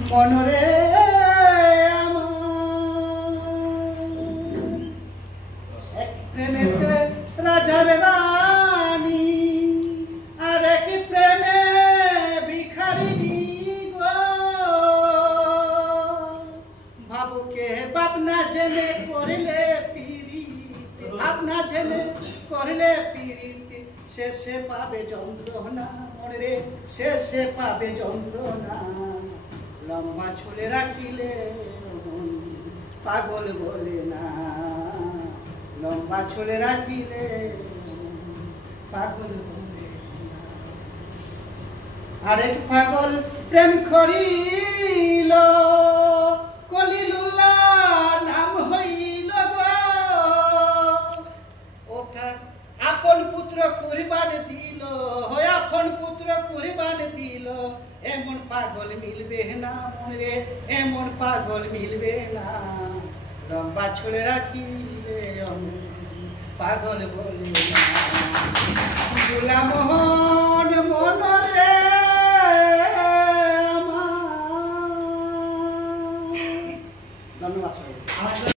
মনরে এক প্রেমেতে রাজার রানী আর এক প্রেমে ভিখারিনী গো ভাবুকে ভাবনা জেনে করলে পিরিতি ভাবনা জেনে করলে পিরিতি শেষে পাবে যন্ত্রণা মনরে শেষে পাবে যন্ত্রণা লম্বা ঝুলে রাখিলে পাগল বলে না লম্বা ঝুলে রাখিলে পাগল বলে না আরেক পাগল প্রেম করিল কলিলুল্লাহ নাম হইল গো ওঠা আপন পুত্র কুরবান দিল আপন পুত্র কুরবান দিল এমন পাগল মিলবে না মনরে এমন পাগল মিলবে না লম্বা ছুলে রাখিলে পাগল বলে না মোহন মনরে ধন্যবাদ।